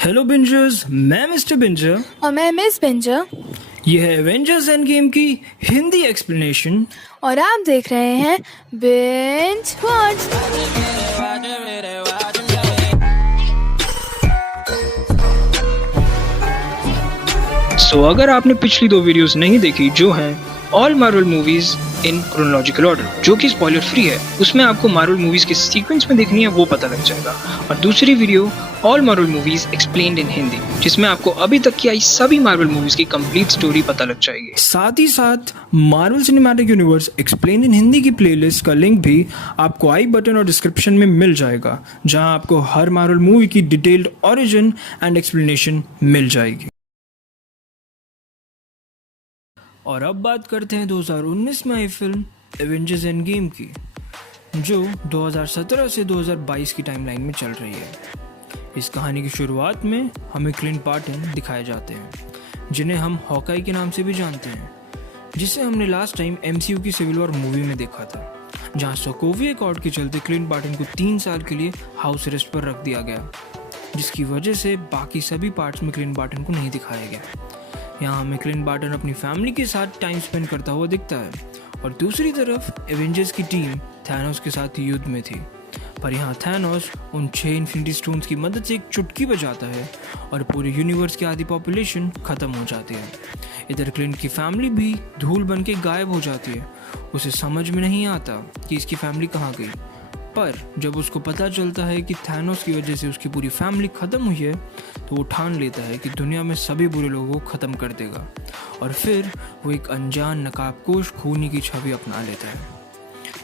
Hello बिंजर्स, मैं mister बिंजर। और मैं मिस बेंजर। ये है एवेंजर्स एंड गेम की हिंदी एक्सप्लेनेशन। और आप देख रहे हैं बिंज वॉच। अगर आपने पिछली दो वीडियोस नहीं देखी, जो हैं all Marvel movies in chronological order, जो कि स्पॉइलर फ्री है, उसमें आपको मार्वल मूवीज के सीक्वेंस में देखनी है वो पता लग जाएगा। और दूसरी video all Marvel movies explained इन हिंदी, जिसमें आपको अभी तक की आई सभी मार्वल मूवीज की कंप्लीट स्टोरी पता लग जाएगी। साथ ही साथ मार्वल सिनेमैटिक यूनिवर्स एक्सप्लेन्ड इन हिंदी की प्लेलिस्ट का लिंक भी आपको आई बटन और डिस्क्रिप्शन में मिल जाएगा, जहां आपको हर मार्वल मूवी की डिटेल्ड ओरिजिन एंड एक्सप्लेनेशन मिल जाएगी। और अब बात करते हैं 2019 में आई फिल्म एवेंजर्स एंड गेम की, जो 2017 से 2022 की टाइमलाइन में चल रही है। इस कहानी की शुरुआत में हमें क्लिंट बार्टन दिखाए जाते हैं, जिन्हें हम हॉकाई के नाम से भी जानते हैं, जिसे हमने लास्ट टाइम MCU की सिविल वॉर मूवी में देखा था, जहां सोकोविया अकॉर्ड के चलते क्लिंट बार्टन को 3 साल के लिए हाउस अरेस्ट पर रख दिया गया, जिसकी वजह से बाकी सभी पार्ट्स में क्लिंट बार्टन को नहीं दिखाया गया। यहाँ हमें क्लिंट बार्टन अपनी फैमिली के साथ टाइम स्पेंड करता हुआ दिखता है, और दूसरी तरफ एवेंजर्स की टीम थैनोस के साथ युद्ध में थी। पर यहाँ थैनोस उन 6 इन्फिनिटी स्टोन्स की मदद से एक चुटकी बजाता है और पूरे यूनिवर्स की आधी पॉपुलेशन खत्म हो जाती है। इधर क्लिंट की फैमिली भी धूल बन के गायब हो जाती है। उसे समझ में नहीं आता कि इसकी फैमिली कहाँ गई, पर जब उसको पता चलता है कि थैनोस की वजह से उसकी पूरी फैमिली ख़त्म हुई है, तो वो ठान लेता है कि दुनिया में सभी बुरे लोगों को ख़त्म कर देगा। और फिर वो एक अनजान नकाबपोश खूनी की छवि अपना लेता है।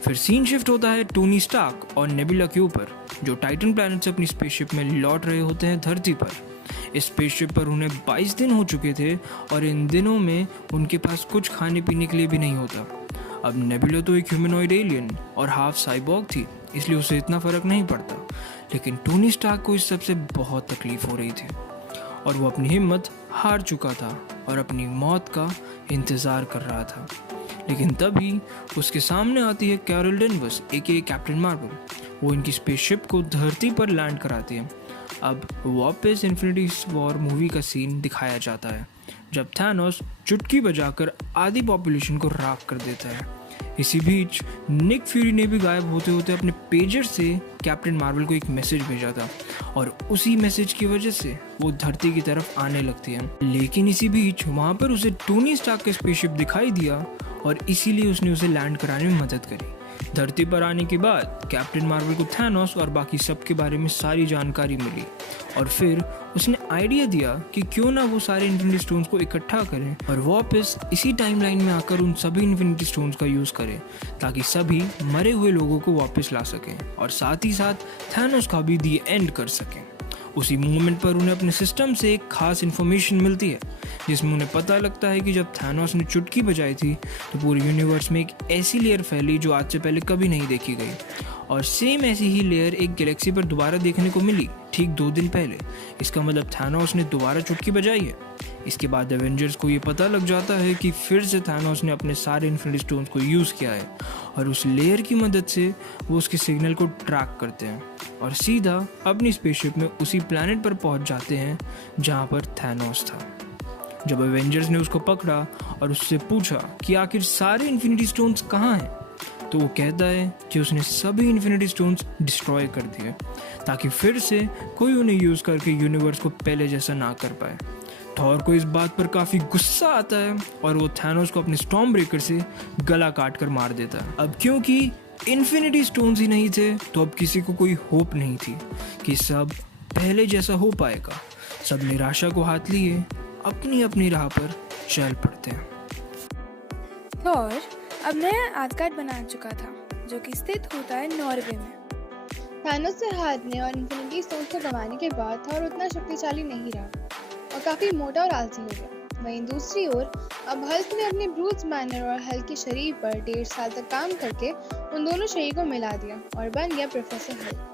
फिर सीन शिफ्ट होता है टोनी स्टार्क और नेबुला के ऊपर, जो टाइटन प्लैनेट से अपनी स्पेसशिप में लौट रहे होते हैं धरती पर। इस स्पेसशिप पर उन्हें 22 दिन हो चुके थे, और इन दिनों में उनके पास कुछ खाने पीने के लिए भी नहीं होता। अब नेबुला तो एक ह्यूमनॉइड एलियन और हाफ साइबॉर्ग थी, इसलिए उसे इतना फ़र्क नहीं पड़ता, लेकिन टोनी स्टार्क को इस सबसे बहुत तकलीफ हो रही थी, और वो अपनी हिम्मत हार चुका था और अपनी मौत का इंतज़ार कर रहा था। लेकिन तभी उसके सामने आती है Carol Danvers AKA Captain Marvel. वो इनकी स्पेसशिप को धरती पर लैंड कराती है। अब वापस इन्फिनिटी वॉर मूवी का सीन दिखाया जाता है, जब थैनोस चुटकी बजाकर आधी पॉपुलेशन को राख कर देता है। इसी बीच निक फ्यूरी ने भी गायब होते होते अपने पेजर से कैप्टन मार्वल को एक मैसेज भेजा था, और उसी मैसेज की वजह से वो धरती की तरफ आने लगती है। लेकिन इसी बीच वहाँ पर उसे टोनी स्टार्क का स्पेसशिप दिखाई दिया, और इसीलिए उसने उसे लैंड कराने में मदद करी। धरती पर आने के बाद कैप्टन मार्वल को थैनोस और बाकी सब के बारे में सारी जानकारी मिली, और फिर उसने आइडिया दिया कि क्यों ना वो सारे इन्फिनिटी स्टोन्स को इकट्ठा करें और वापस इसी टाइमलाइन में आकर उन सभी इन्फिनिटी स्टोन्स का यूज़ करें, ताकि सभी मरे हुए लोगों को वापस ला सकें और साथ ही साथ थैनोस का भी दी एंड कर सकें। उसी मोमेंट पर उन्हें अपने सिस्टम से एक खास इन्फॉर्मेशन मिलती है, जिसमें उन्हें पता लगता है कि जब थैनोस ने चुटकी बजाई थी, तो पूरे यूनिवर्स में एक ऐसी लेयर फैली जो आज से पहले कभी नहीं देखी गई, और सेम ऐसी ही लेयर एक गैलेक्सी पर दोबारा देखने को मिली ठीक 2 दिन पहले। इसका मतलब थैनोस ने दोबारा चुटकी बजाई है। इसके बाद एवेंजर्स को ये पता लग जाता है कि फिर से थैनोस ने अपने सारे इन्फिनिटी स्टोन्स को यूज़ किया है, और उस लेयर की मदद से वो उसके सिग्नल को ट्रैक करते हैं और सीधा अपनी स्पेसशिप में उसी प्लैनेट पर पहुंच जाते हैं जहां पर थैनोस था। जब एवेंजर्स ने उसको पकड़ा और उससे पूछा कि आखिर सारे इन्फिनिटी स्टोन्स कहाँ हैं, तो वो कहता है कि उसने सभी इन्फिनिटी स्टोन्स डिस्ट्रॉय कर दिए, ताकि फिर से कोई उन्हें यूज़ करके यूनिवर्स को पहले जैसा ना कर पाए। थॉर को इस बात पर काफ़ी गुस्सा आता है, और वो थैनोस को अपने स्टॉर्म ब्रेकर से गला काट कर मार देता है। अब क्योंकि इन्फिनिटी स्टोन्स ही नहीं थे, तो अब किसी को कोई होप नहीं थी कि सब पहले जैसा हो पाएगा। सब निराशा को हाथ लिए अपनी अपनी राह पर चल पड़ते हैं। थॉर अब नया आर्काइड बना चुका था, जो कि स्थित होता है नॉर्वे में। थैनोस से हारने और इन्फिनिटी स्टोन्स को गंवाने के बाद थॉर उतना शक्तिशाली नहीं रहा और काफी मोटा और आलसी हो गया। वहीं दूसरी ओर अब हल्क ने अपने ब्रूस बैनर और हल्क के शरीर पर 1.5 साल तक काम करके उन दोनों शरीर को मिला दिया और बन गया प्रोफेसर हल्क।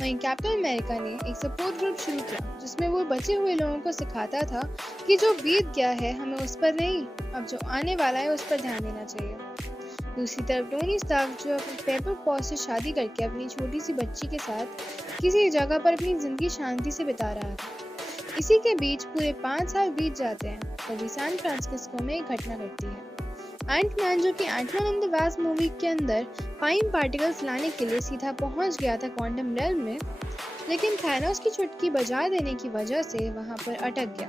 वहीं कैप्टन अमेरिका ने एक सपोर्ट ग्रुप शुरू किया, जिसमें वो बचे हुए लोगों को सिखाता था कि जो बीत गया है हमें उस पर नहीं, अब जो आने वाला है उस पर ध्यान देना चाहिए। दूसरी तरफ टोनी स्टार्क, जो अपने पेपर पॉज से शादी करके अपनी छोटी सी बच्ची के साथ किसी जगह पर अपनी जिंदगी शांति से बिता रहा था, इसी के बीच पूरे 5 साल बीत जाते हैं, तभी सैन फ्रांसिस्को में एक घटना घटती है। एंटमैन, जो कि Antman in the Wasp movie के अंदर फाइन पार्टिकल्स लाने के लिए सीधा पहुंच गया था क्वांटम रेल्म में, लेकिन थैनोस की चुटकी बजा देने की वजह से वहां पर अटक गया।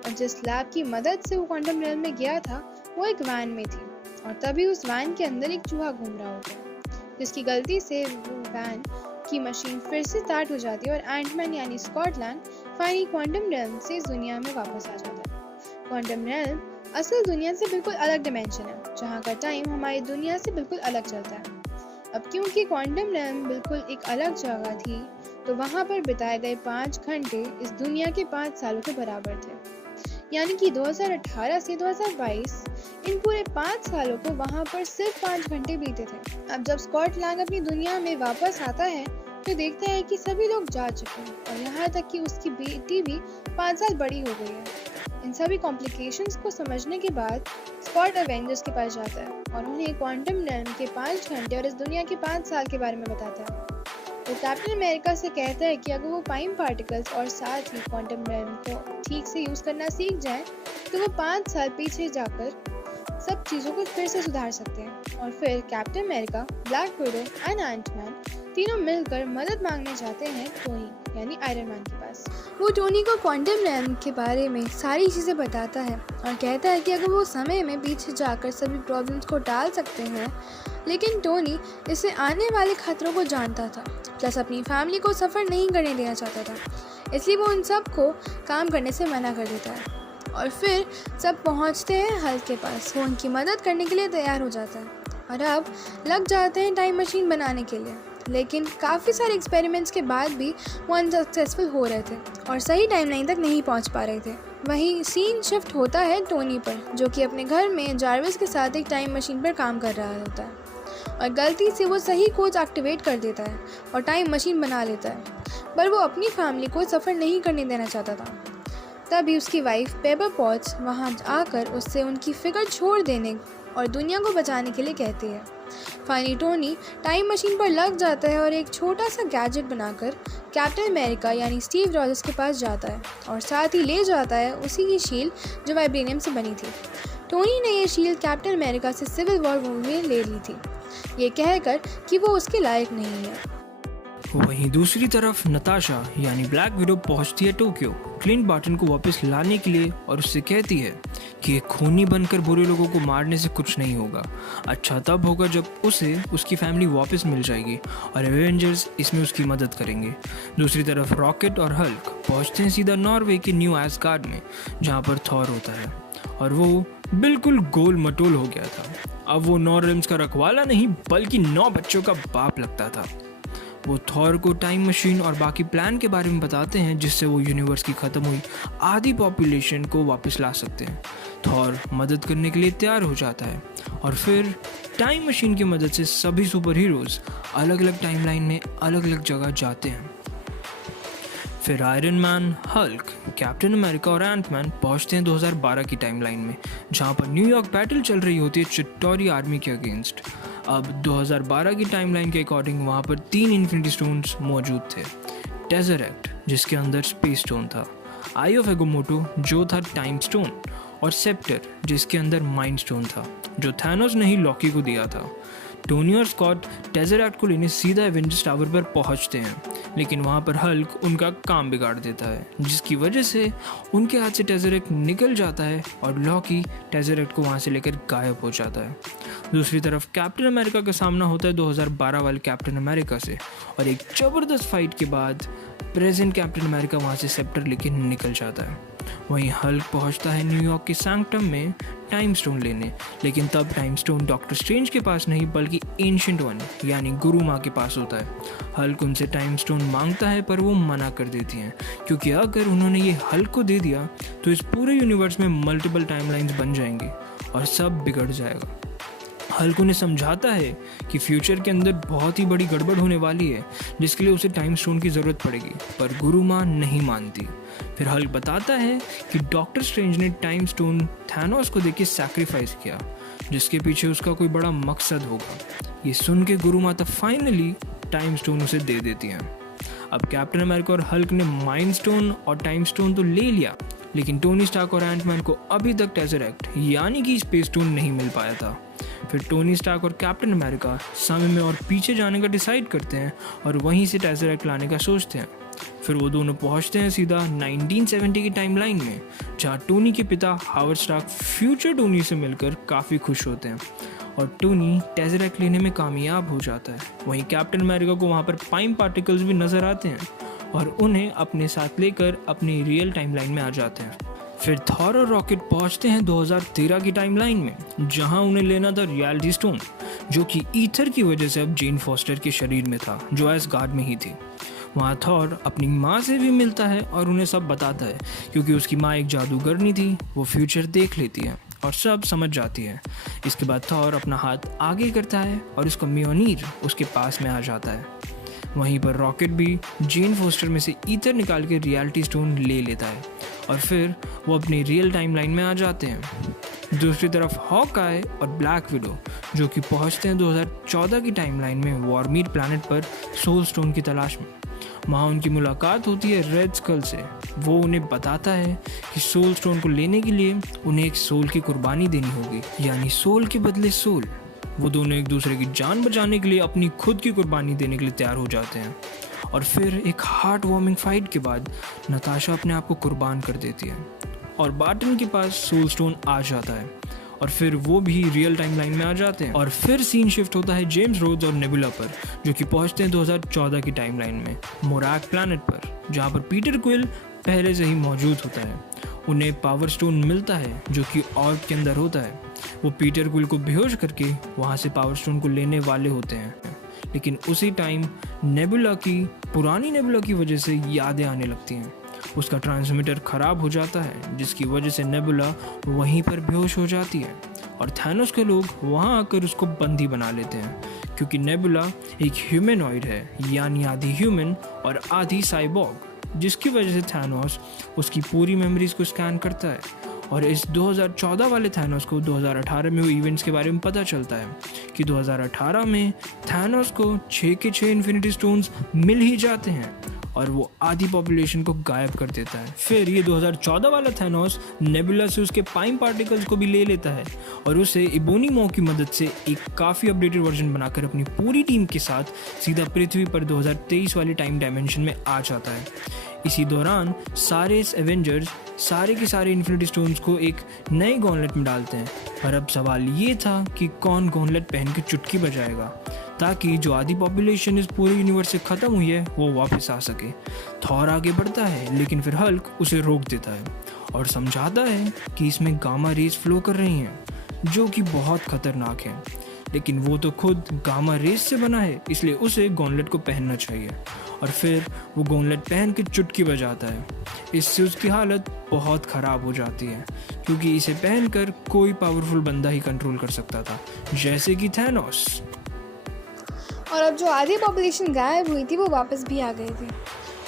और जिस लैब की मदद से वो क्वांटम रेल्म में गया था वो एक वैन में थी, और तभी उस वैन के अंदर एक चूहा घूम रहा होता, जिसकी गलती से वो वैन की मशीन फिर से स्टार्ट हो जाती है और एंटमैन यानी Scott Lang finally quantum realm से इस दुनिया में वापस आ जाता है। क्वांटम रेल्म असल दुनिया से बिल्कुल अलग डिमेंशन है, जहाँ का टाइम हमारी दुनिया से बिल्कुल अलग चलता है। अब क्योंकि क्वांटम रेल्म बिल्कुल एक अलग जगह थी, तो वहाँ पर बिताए गए 5 घंटे इस दुनिया के 5 सालों के बराबर थे। यानी कि 2018 से 2022 इन पूरे 5 सालों को वहाँ पर सिर्फ 5 घंटे बीते थे। अब जब स्कॉट लैंग अपनी दुनिया में वापस आता है तो देखता है कि सभी लोग जा चुके हैं, और यहाँ तक कि उसकी बेटी भी 5 साल बड़ी हो गई है। इन सभी कॉम्प्लिकेशंस को समझने के बाद स्कॉट एवेंजर्स के पास जाता है और उन्हें क्वांटम रेल्म के 5 घंटे और इस दुनिया के 5 साल के बारे में बताता है। वो कैप्टन अमेरिका से कहता है कि अगर वो फाइन पार्टिकल्स और साथ ही क्वांटम रेल्म को ठीक से यूज करना सीख जाए तो वो 5 साल पीछे जाकर सब चीज़ों को फिर से सुधार सकते हैं। और फिर Captain America, Black Widow and Antman तीनों मिलकर मदद मांगने जाते हैं टोनी यानी आयरन मैन के पास। वो टोनी को क्वांटम रेल्म के बारे में सारी चीज़ें बताता है और कहता है कि अगर वो समय में पीछे जाकर सभी प्रॉब्लम्स को टाल सकते हैं, लेकिन टोनी इससे आने वाले खतरों को जानता था, प्लस अपनी फैमिली को सफ़र नहीं करने देना चाहता था, इसलिए वो उन सब को काम करने से मना कर देता है। और फिर सब पहुंचते हैं हल्क के पास, वो उनकी मदद करने के लिए तैयार हो जाता है और अब लग जाते हैं टाइम मशीन बनाने के लिए। लेकिन काफ़ी सारे एक्सपेरिमेंट्स के बाद भी वो अनसक्सेसफुल हो रहे थे और सही टाइमलाइन तक नहीं पहुंच पा रहे थे। वहीं सीन शिफ्ट होता है टोनी पर, जो कि अपने घर में जार्विस के साथ एक टाइम मशीन पर काम कर रहा होता है और गलती से वो सही कोड एक्टिवेट कर देता है और टाइम मशीन बना लेता है, पर वो अपनी फैमिली को सफ़र नहीं करने देना चाहता था। तभी उसकी वाइफ पेपर पॉट्स वहाँ आकर उससे उनकी फिक्र छोड़ देने और दुनिया को बचाने के लिए कहती है। फाइनली टोनी टाइम मशीन पर लग जाता है और एक छोटा सा गैजेट बनाकर कैप्टन अमेरिका यानी स्टीव रॉजर्स के पास जाता है और साथ ही ले जाता है उसी की शील्ड जो वाइब्रेनियम से बनी थी। टोनी ने ये शील्ड कैप्टन अमेरिका से सिविल वॉर मूवी में ले ली थी, ये कहकर कि वो उसके लायक नहीं है। वहीं दूसरी तरफ नताशा यानी ब्लैक विडो पहुंचती है टोक्यो क्लिंट बार्टन को वापस लाने के लिए और उससे कहती है कि एक खूनी बनकर बुरे लोगों को मारने से कुछ नहीं होगा, अच्छा तब होगा जब उसे उसकी फैमिली वापस मिल जाएगी और एवेंजर्स इसमें उसकी मदद करेंगे। दूसरी तरफ रॉकेट और हल्क पहुंचते हैं सीधा नॉर्वे के न्यू एस्गार्ड में, जहां पर थॉर होता है और वो बिल्कुल गोल मटोल हो गया था। अब वो 9 रिम्स का रखवाला नहीं बल्कि 9 बच्चों का बाप लगता था। वो थॉर को टाइम मशीन और बाकी प्लान के बारे में बताते हैं जिससे वो यूनिवर्स की ख़त्म हुई आधी पॉपुलेशन को वापस ला सकते हैं। थॉर मदद करने के लिए तैयार हो जाता है और फिर टाइम मशीन की मदद से सभी सुपर हीरोज़ अलग अलग टाइमलाइन में अलग अलग जगह जाते हैं। फिर iron man, Hulk, captain America और एंटमैन पहुंचते हैं 2012 की टाइमलाइन में, जहां पर न्यूयॉर्क बैटल चल रही होती है चिट्टौरी आर्मी के अगेंस्ट। अब 2012 की टाइमलाइन के अकॉर्डिंग वहां पर 3 इन्फिनिटी स्टोन्स मौजूद थे। टेज़रेक्ट जिसके अंदर स्पेस स्टोन था, आई ऑफ एगोमोटो जो था टाइम स्टोन, और सेप्टर जिसके अंदर माइंड स्टोन था जो थैनोस ने ही लॉकी को दिया था। टोनी और स्कॉट टेज़रेक्ट को लेने सीधा एवेंजर्स टावर पर पहुंचते हैं, लेकिन वहां पर हल्क उनका काम बिगाड़ देता है, जिसकी वजह से उनके हाथ से टेज़रेक्ट निकल जाता है और लॉकी टेज़रेक्ट को वहां से लेकर गायब हो जाता है। दूसरी तरफ कैप्टन अमेरिका का सामना होता है 2012 वाले कैप्टन अमेरिका से, और एक ज़बरदस्त फाइट के बाद प्रेजेंट कैप्टन अमेरिका वहाँ से सेप्टर लेके निकल जाता है। वहीं हल्क पहुँचता है न्यूयॉर्क के सैंक्टम में टाइम स्टोन लेने, लेकिन तब टाइम स्टोन डॉक्टर स्ट्रेंज के पास नहीं बल्कि एंशिएंट वन यानी गुरु माँ के पास होता है। हल्क उनसे टाइम स्टोन मांगता है पर वो मना कर देती हैं, क्योंकि अगर उन्होंने ये हल्क को दे दिया तो इस पूरे यूनिवर्स में मल्टीपल टाइमलाइंस बन जाएंगे और सब बिगड़ जाएगा। हल्क उन्हें समझाता है कि फ्यूचर के अंदर बहुत ही बड़ी गड़बड़ होने वाली है, जिसके लिए उसे टाइम स्टोन की ज़रूरत पड़ेगी, पर गुरु माँ नहीं मानती। फिर हल्क बताता है कि डॉक्टर स्ट्रेंज ने टाइम स्टोन थैनोस को देके सैक्रिफाइस किया, जिसके पीछे उसका कोई बड़ा मकसद होगा। ये सुन के गुरु माता फाइनली टाइम स्टोन उसे दे देती हैं। अब कैप्टन अमेरिका और हल्क ने माइंड स्टोन और टाइम स्टोन तो ले लिया, लेकिन टोनी स्टार्क और एंटमैन को अभी तक टेज़रेक्ट यानी कि स्पेस स्टोन नहीं मिल पाया था। फिर टोनी स्टार्क और कैप्टन अमेरिका समय में और पीछे जाने का डिसाइड करते हैं और वहीं से टेज़रेक्ट लाने का सोचते हैं। फिर वो दोनों पहुंचते हैं सीधा 1970 की टाइमलाइन में, जहां टोनी के पिता हावर्ड स्टार्क फ्यूचर टोनी से मिलकर काफ़ी खुश होते हैं और टोनी टेज़रेक्ट लेने में कामयाब हो जाता है। वहीं कैप्टन अमेरिका को वहाँ पर पाइम पार्टिकल्स भी नज़र आते हैं और उन्हें अपने साथ लेकर अपनी रियल टाइमलाइन में आ जाते हैं। फिर थॉर और रॉकेट पहुंचते हैं 2013 की टाइमलाइन में, जहां उन्हें लेना था रियलिटी स्टोन, जो कि ईथर की वजह से अब जेन फॉस्टर के शरीर में था, जो एसगार्ड में ही थी। वहाँ थॉर अपनी माँ से भी मिलता है और उन्हें सब बताता है, क्योंकि उसकी माँ एक जादूगरनी थी। वो फ्यूचर देख लेती है और सब समझ जाती है। इसके बाद थॉर अपना हाथ आगे करता है और उसका म्योनीर उसके पास में आ जाता है। वहीं पर रॉकेट भी जेन फोस्टर में से ईथर निकाल के रियलिटी स्टोन ले लेता है और फिर वो अपनी रियल टाइमलाइन में आ जाते हैं। दूसरी तरफ हॉकआई और ब्लैक विडो जो कि पहुंचते हैं 2014 की टाइमलाइन में वॉर्मीड प्लैनेट पर सोल स्टोन की तलाश में। वहाँ उनकी मुलाकात होती है रेड स्कल से। वो उन्हें बताता है कि सोल स्टोन को लेने के लिए उन्हें एक सोल की कुर्बानी देनी होगी, यानी सोल के बदले सोल। वो दोनों एक दूसरे की जान बचाने के लिए अपनी खुद की कुर्बानी देने के लिए तैयार हो जाते हैं और फिर एक हार्ट वार्मिंग फाइट के बाद नताशा अपने आप को कुर्बान कर देती है और बार्टन के पास सोल स्टोन आ जाता है और फिर वो भी रियल टाइमलाइन में आ जाते हैं। और फिर सीन शिफ्ट होता है जेम्स रोड्स और नेबुला पर, जो कि पहुंचते हैं 2014 की टाइमलाइन में मोराक प्लैनेट पर, जहां पर पीटर क्विल पहले से ही मौजूद होता है। उन्हें पावर स्टोन मिलता है जो कि ऑर्ब के अंदर होता है। वो पीटर क्विल को बेहोश करके वहाँ से पावर स्टोन को लेने वाले होते हैं, लेकिन उसी टाइम पुरानी नेबुला की वजह से यादें आने लगती हैं। उसका ट्रांसमीटर खराब हो जाता है, जिसकी वजह से नेबुला वहीं पर बेहोश हो जाती है और थैनोस के लोग वहाँ आकर उसको बंदी बना लेते हैं, क्योंकि नेबुला एक ह्यूमनॉइड है, यानी आधी ह्यूमन और आधी साइबॉर्ग, जिसकी वजह से थैनोस उसकी पूरी मेमोरीज को स्कैन करता है। और इस 2014 वाले थैनोस को 2018 में वो इवेंट्स के बारे में पता चलता है कि 2018 में थैनोस को 6 के 6 इन्फिनिटी स्टोन्स मिल ही जाते हैं और वो आधी पॉपुलेशन को गायब कर देता है। फिर ये 2014 वाला थैनोस नेबुला से उसके पाइम पार्टिकल्स को भी ले लेता है और उसे इबोनी मॉ की मदद से एक काफ़ी अपडेटेड वर्जन बनाकर अपनी पूरी टीम के साथ सीधा पृथ्वी पर 2023 वाली टाइम डायमेंशन में आ जाता है। इसी दौरान सारे एवेंजर्स सारे के सारे इन्फिनिटी स्टोन्स को एक नए गॉन्टलेट में डालते हैं। पर अब सवाल ये था कि कौन गॉन्टलेट पहन के चुटकी बजाएगा, ताकि जो आधी पॉपुलेशन इस पूरे यूनिवर्स से ख़त्म हुई है वो वापस आ सके। थॉर आगे बढ़ता है, लेकिन फिर हल्क उसे रोक देता है और समझाता है कि इसमें गामा रेज फ्लो कर रही हैं, जो कि बहुत खतरनाक है, लेकिन वो तो खुद गामा रेज से बना है, इसलिए उसे गॉन्टलेट को पहनना चाहिए। और फिर वो गॉन्टलेट पहन के चुटकी बजाता है। इससे उसकी हालत बहुत ख़राब हो जाती है, क्योंकि इसे पहनकर कोई पावरफुल बंदा ही कंट्रोल कर सकता था, जैसे कि थैनोस। और अब जो आधी पॉपुलेशन गायब हुई थी वो वापस भी आ गई थी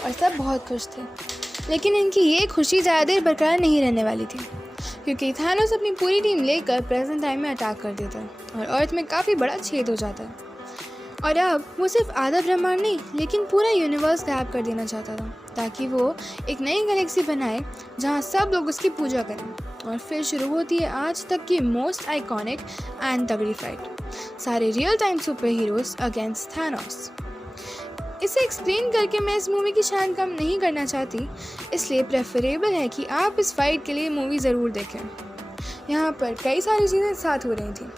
और सब बहुत खुश थे। लेकिन इनकी ये खुशी ज़्यादा देर बरकरार नहीं रहने वाली थी, क्योंकि थैनोस अपनी पूरी टीम लेकर प्रेजेंट टाइम में अटैक कर देता है और अर्थ में काफ़ी बड़ा छेद हो जाता है। और अब वो सिर्फ आधा ब्रह्मांड नहीं, लेकिन पूरा यूनिवर्स गायब कर देना चाहता था, ताकि वो एक नई गैलेक्सी बनाए जहाँ सब लोग उसकी पूजा करें। और फिर शुरू होती है आज तक की मोस्ट आइकॉनिक एंड तगड़ी फाइट, सारे real time super heroes against Thanos. इसे एक्सप्लेन करके मैं इस मूवी की शान कम नहीं करना चाहती, इसलिए प्रेफरेबल है कि आप इस फाइट के लिए मूवी ज़रूर देखें। यहाँ पर कई सारी चीज़ें साथ हो रही थी,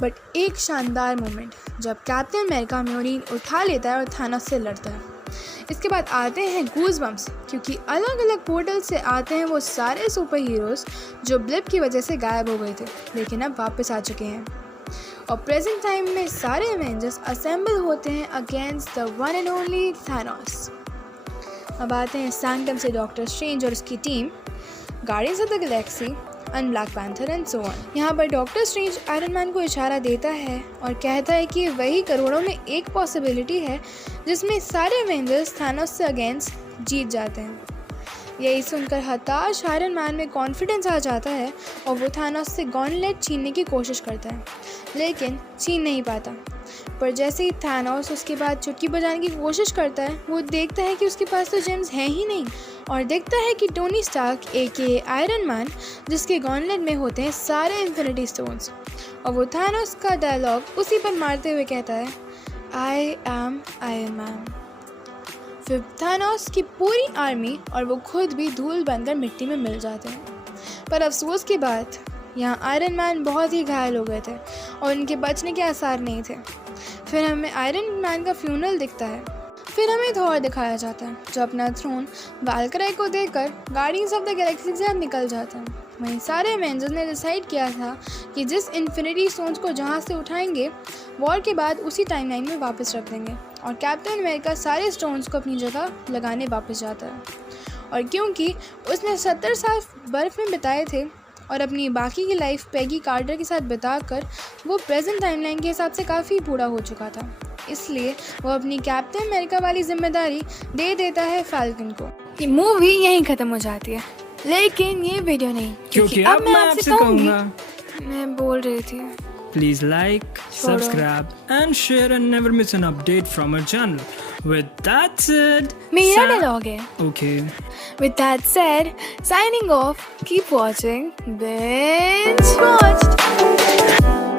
बट एक शानदार मोमेंट जब कैप्टन अमेरिका म्योनीर उठा लेता है और थैनोस से लड़ता है। इसके बाद आते हैं गूज़बम्प्स, क्योंकि अलग अलग पोर्टल से आते हैं वो सारे सुपर हीरोज़ जो ब्लिप की वजह से गायब हो गए थे, लेकिन अब वापस आ चुके हैं। और प्रेजेंट टाइम में सारे एवेंजर्स असेंबल होते हैं against the one and only Thanos. अब आते हैं सैंक्टम से डॉक्टर स्ट्रेंज और उसकी team, guardians of the Galaxy and black panther and so on. यहाँ पर डॉक्टर स्ट्रेंज आयरन मैन को इशारा देता है और कहता है कि वही करोड़ों में एक पॉसिबिलिटी है जिसमें सारे एवेंजर्स थैनोस से अगेंस्ट जीत जाते हैं। यही सुनकर हताश आयरन मैन में कॉन्फिडेंस आ जाता है और वो थानोस से गॉन्टलेट छीनने की कोशिश करता है, लेकिन छीन नहीं पाता। पर जैसे ही थानोस उसके बाद चुटकी बजाने की कोशिश करता है, वो देखता है कि उसके पास तो जेम्स हैं ही नहीं और देखता है कि टोनी स्टार्क एके आयरन मैन, जिसके गॉन्टलेट में होते हैं सारे इन्फिनिटी स्टोन्स, और वो थानोस का डायलॉग उसी पर मारते हुए कहता है, आई एम आयरन मैन। फिर थानोस की पूरी आर्मी और वो खुद भी धूल बनकर मिट्टी में मिल जाते हैं। पर अफसोस की बात, यहाँ आयरन मैन बहुत ही घायल हो गए थे और उनके बचने के आसार नहीं थे। फिर हमें आयरन मैन का फ्यूनरल दिखता है। फिर हमें थॉर दिखाया जाता है, जो अपना थ्रोन वाल्कराई को देकर गार्डियंस ऑफ द गैलेक्सी से निकल जाता है। वहीं सारे एवेंजर्स ने डिसाइड किया था कि जिस इन्फिनिटी स्टोन्स को जहाँ से उठाएंगे, वॉर के बाद उसी टाइमलाइन में वापस रख देंगे, और कैप्टन अमेरिका सारे स्टोन्स को अपनी जगह लगाने वापस जाता है। और क्योंकि उसने 70 साल बर्फ़ में बिताए थे और अपनी बाकी की लाइफ पेगी कार्टर के साथ बिताकर वो प्रेजेंट टाइमलाइन के हिसाब से काफ़ी बूढ़ा हो चुका था, इसलिए वो अपनी कैप्टन अमेरिका वाली जिम्मेदारी दे देता है फाल्कन को। ये मूवी यहीं ख़त्म हो जाती है, लेकिन ये वीडियो नहीं, क्योंकि अब मैं आपसे कहूँगा, मैं बोल रही थी, please like, subscribe and share and never miss an update from our channel. With that said, मेरा डायलॉग है। Okay. With that said, signing off, keep watching, binge watched.